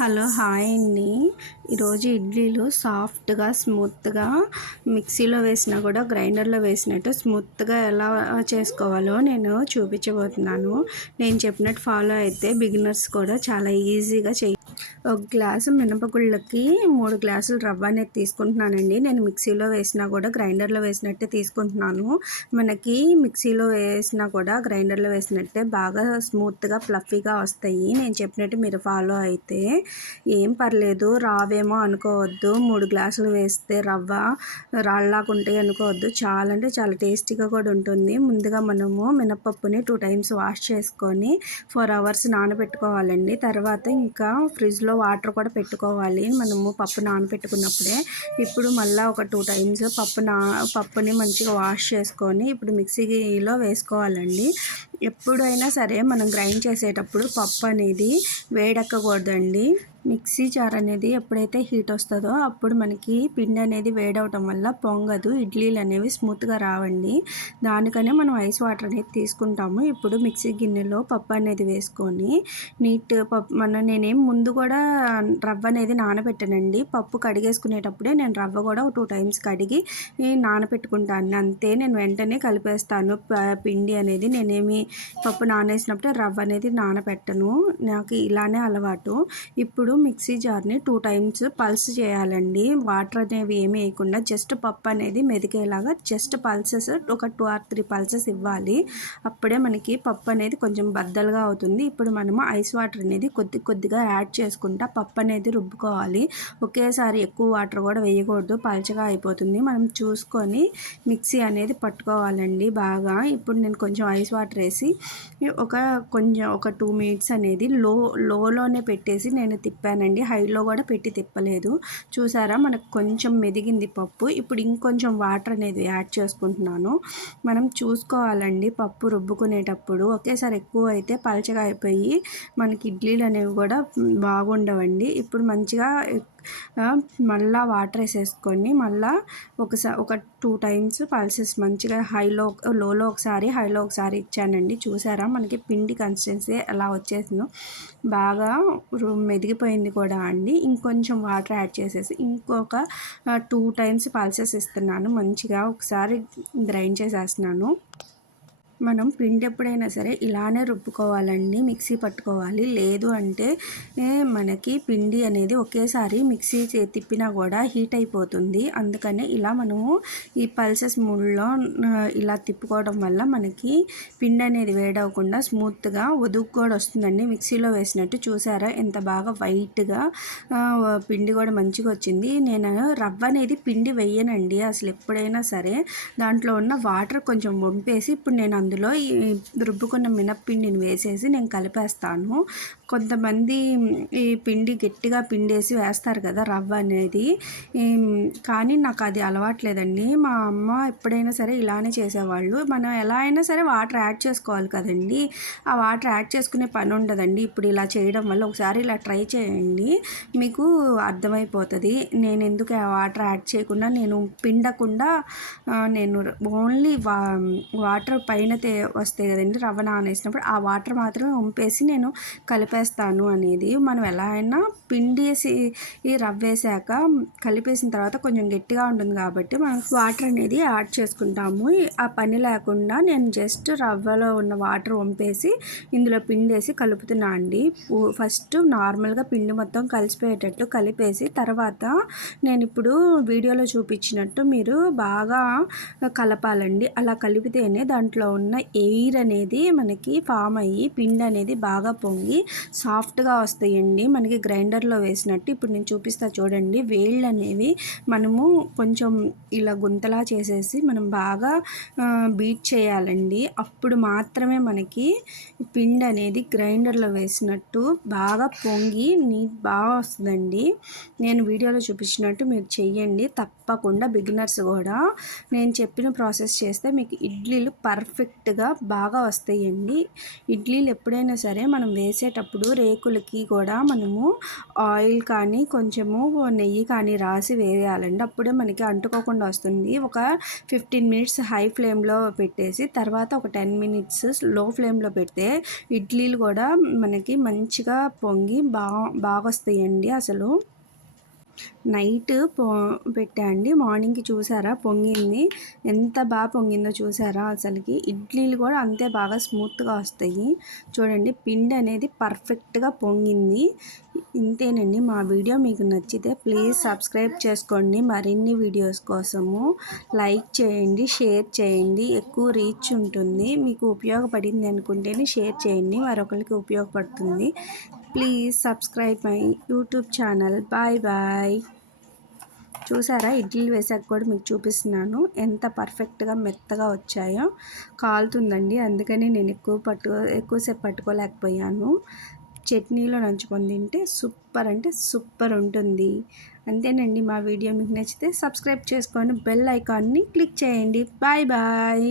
Hello hi అండి. ఈరోజు ఇడ్లీలు సాఫ్ట్గా స్మూత్గా మిక్సీలో వేసినా కూడా గ్రైండర్లో వేసినట్టు స్మూత్గా ఎలా చేసుకోవాలో నేను చూపించబోతున్నాను. నేను చెప్పినట్టు ఫాలో అయితే బిగినర్స్ కూడా చాలా ఈజీగా ఒక గ్లాసు మినపగుళ్ళకి 3 గ్లాసులు రవ్వ అనేది తీసుకుంటున్నానండి. నేను మిక్సీలో వేసినా కూడా గ్రైండర్లో వేసినట్టే తీసుకుంటున్నాను. మనకి మిక్సీలో వేసినా కూడా గ్రైండర్లో వేసినట్టే బాగా స్మూత్గా ఫ్లఫీగా వస్తాయి. నేను చెప్పినట్టు మీరు ఫాలో అయితే ఏం పర్లేదు. రావేమో అనుకోవద్దు, 3 గ్లాసులు వేస్తే రవ్వ రాళ్ళలాగా ఉంటాయి అనుకోవద్దు. చాలా అంటే చాలా టేస్టీగా కూడా ఉంటుంది. ముందుగా మనము మినపప్పుని 2 టైమ్స్ వాష్ చేసుకొని 4 అవర్స్ నానబెట్టుకోవాలండి. తర్వాత ఇంకా ఫ్రిడ్జ్లో వాటర్ కూడా పెట్టుకోవాలి మనము పప్పు నానబెట్టుకున్నప్పుడే. ఇప్పుడు మళ్ళీ ఒక 2 టైమ్స్ పప్పుని మంచిగా వాష్ చేసుకొని ఇప్పుడు మిక్సీలో వేసుకోవాలండి. ఎప్పుడైనా సరే మనం గ్రైండ్ చేసేటప్పుడు పప్పు అనేది వేడెక్కకూడదండి. మిక్సీ జార్ అనేది ఎప్పుడైతే హీట్ వస్తుందో అప్పుడు మనకి పిండి అనేది వేడవటం వల్ల పొంగదు, ఇడ్లీలు అనేవి స్మూత్గా రావండి. దానికనే మనం ఐస్ వాటర్ అనేది తీసుకుంటాము. ఇప్పుడు మిక్సీ గిన్నెలో పప్పు అనేది వేసుకొని నేనేం ముందు కూడా రవ్వ అనేది నానబెట్టానండి. పప్పు కడిగేసుకునేటప్పుడే నేను రవ్వ కూడా 2 టైమ్స్ కడిగి నానబెట్టుకుంటాను. అంతే, నేను వెంటనే కలిపేస్తాను పిండి అనేది. నేనేమి పప్పు నానేసినప్పుడే రవ్వ అనేది నానబెట్టను, నాకు ఇలానే అలవాటు. ఇప్పుడు మిక్సీ జార్ని 2 టైమ్స్ పల్స్ చేయాలండి. వాటర్ అనేవి ఏమి వేయకుండా జస్ట్ పప్పు అనేది మెదికేలాగా జస్ట్ పల్సెస్ ఒక 2 or 3 పల్సెస్ ఇవ్వాలి. అప్పుడే మనకి పప్పు అనేది కొంచెం బద్దలుగా అవుతుంది. ఇప్పుడు మనము ఐస్ వాటర్ అనేది కొద్దిగా యాడ్ చేసుకుంటా పప్పు అనేది రుబ్బుకోవాలి. ఒకేసారి ఎక్కువ వాటర్ కూడా వేయకూడదు, పల్చగా అయిపోతుంది. మనం చూసుకొని మిక్సీ అనేది పట్టుకోవాలండి బాగా. ఇప్పుడు నేను కొంచెం ఐస్ వాటర్ వేసి ఒక 2 మినిట్స్ అనేది లోలోనే పెట్టేసి నేను తిప్పానండి. హైలో కూడా పెట్టి తిప్పలేదు. చూసారా, మనకు కొంచెం మెదిగింది పప్పు. ఇప్పుడు ఇంకొంచెం వాటర్ అనేది యాడ్ చేసుకుంటున్నాను. మనం చూసుకోవాలండి పప్పు రుబ్బుకునేటప్పుడు. ఒకేసారి ఎక్కువ అయితే పలచగా అయిపోయి మనకి ఇడ్లీలు అనేవి కూడా బాగుండవండి. ఇప్పుడు మంచిగా మళ్ళీ వాటర్ వేసేసుకొని మళ్ళీ ఒక 2 టైమ్స్ పల్సెస్ మంచిగా లోలో ఒకసారి హైలో ఒకసారి ఇచ్చానండి. చూసారా, మనకి పిండి కన్సిస్టెన్సీ ఎలా వచ్చేసిందో బాగా మెదిగిపోయింది కూడా అండి. ఇంకొంచెం వాటర్ యాడ్ చేసేసి ఇంకొక 2 టైమ్స్ పల్సెస్ ఇస్తున్నాను. మంచిగా ఒకసారి గ్రైండ్ చేసేస్తున్నాను. మనం పిండి ఎప్పుడైనా సరే ఇలానే రుబ్బుకోవాలండి, మిక్సీ పట్టుకోవాలి. లేదు అంటే మనకి పిండి అనేది ఒకేసారి మిక్సీ తిప్పినా కూడా హీట్ అయిపోతుంది. అందుకనే ఇలా మనము ఈ పల్సెస్ మూడ్లో ఇలా తిప్పుకోవడం వల్ల మనకి పిండి అనేది వేడవకుండా స్మూత్గా ఒదుగు కూడా వస్తుందండి. మిక్సీలో వేసినట్టు చూసారా ఎంత బాగా వైట్గా పిండి కూడా మంచిగా వచ్చింది. నేను రవ్వ అనేది పిండి వేయనండి అసలు. ఎప్పుడైనా సరే దాంట్లో ఉన్న వాటర్ కొంచెం వంపేసి ఇప్పుడు నేను అందులో ఈ రుబ్బుకున్న మినప్పిండిని వేసేసి నేను కలిపేస్తాను. కొంతమంది ఈ పిండి గట్టిగా పిండేసి వేస్తారు కదా రవ్వ అనేది, కానీ నాకు అది అలవాట్లేదండి. మా అమ్మ ఎప్పుడైనా సరే ఇలానే చేసేవాళ్ళు. మనం ఎలా అయినా సరే వాటర్ యాడ్ చేసుకోవాలి కదండి, ఆ వాటర్ యాడ్ చేసుకునే పని ఉండదండి. ఇప్పుడు ఇలా చేయడం వల్ల ఒకసారి ఇలా ట్రై చేయండి, మీకు అర్థమైపోతుంది. నేను ఎందుకు ఆ వాటర్ యాడ్ చేయకుండా నేను పిండకుండా నేను ఓన్లీ వాటర్ పైన వస్తాయి కదండి రవ్వ నానేసినప్పుడు, ఆ వాటర్ మాత్రమే వంపేసి నేను కలిపేస్తాను అనేది. మనం ఎలా అయినా పిండేసి ఈ రవ్వ వేసాక కలిపేసిన తర్వాత కొంచెం గట్టిగా ఉంటుంది కాబట్టి మనం వాటర్ అనేది యాడ్ చేసుకుంటాము. ఆ పని లేకుండా నేను జస్ట్ రవ్వలో ఉన్న వాటర్ వంపేసి ఇందులో పిండేసి కలుపుతున్నా అండి. ఫస్ట్ నార్మల్గా పిండి మొత్తం కలిసిపోయేటట్టు కలిపేసి తర్వాత నేను ఇప్పుడు వీడియోలో చూపించినట్టు మీరు బాగా కలపాలండి. అలా కలిపితేనే దాంట్లో ఉన్న ఎయిర్ అనేది మనకి ఫామ్ అయ్యి పిండి అనేది బాగా పొంగి సాఫ్ట్గా వస్తాయండి, మనకి గ్రైండర్లో వేసినట్టు. ఇప్పుడు నేను చూపిస్తా చూడండి. వేళ్ళు అనేవి మనము కొంచెం ఇలా గుంతలా చేసేసి మనం బాగా బీట్ చేయాలండి. అప్పుడు మాత్రమే మనకి పిండి అనేది గ్రైండర్లో వేసినట్టు బాగా పొంగి బాగా వస్తుందండి. నేను వీడియోలో చూపించినట్టు మీరు చెయ్యండి తప్పకుండా. బిగినర్స్ కూడా నేను చెప్పిన ప్రాసెస్ చేస్తే మీకు ఇడ్లీలు పర్ఫెక్ట్గా బాగా వస్తాయండి. ఇడ్లీలు ఎప్పుడైనా సరే మనం వేసేటప్పుడు వేసేటప్పుడు రేకులకి కూడా మనము ఆయిల్ కానీ కొంచెము నెయ్యి కానీ రాసి వేయాలండి. అప్పుడే మనకి అంటుకోకుండా వస్తుంది. ఒక 15 మినిట్స్ హై ఫ్లేమ్లో పెట్టేసి తర్వాత ఒక 10 మినిట్స్ లో ఫ్లేమ్లో పెడితే ఇడ్లీలు కూడా మనకి మంచిగా పొంగి బాగొస్తాయండి. అసలు నైట్ పెట్టా అండి. మార్నింగ్‌కి చూసారా పొంగింది. ఎంత పొంగిందో చూసారా అసలకి. ఇడ్లీలు కూడా అంతే బాగా స్మూత్‌గా వస్తాయి. చూడండి పిండి అనేది పర్ఫెక్ట్‌గా పొంగింది. ఇంతేనండి మా వీడియో మీకు నచ్చితే ప్లీజ్ సబ్స్క్రైబ్ చేసుకోండి. మరిన్ని వీడియోస్ కోసము లైక్ చేయండి, షేర్ చేయండి. ఎక్కువ రీచ్ ఉంటుంది. మీకు ఉపయోగపడింది అనుకుంటేనే షేర్ చేయండి. మరొకరికి ఉపయోగపడుతుంది. Please subscribe my YouTube channel. Bye bye. చూసారా ఇడ్లీలు వేసాక కూడా మీకు చూపిస్తున్నాను ఎంత పర్ఫెక్ట్గా మెత్తగా వచ్చాయో. కాలుతుందండి, అందుకని నేను ఎక్కువసేపు పట్టుకోలేకపోయాను. చట్నీలో నంచుకొని తింటే సూపర్ అంటే సూపర్ ఉంటుంది. అంతేనండి, మా వీడియో మీకు నచ్చితే సబ్స్క్రైబ్ చేసుకోండి, బెల్ ఐకాన్ని క్లిక్ చేయండి. Bye bye.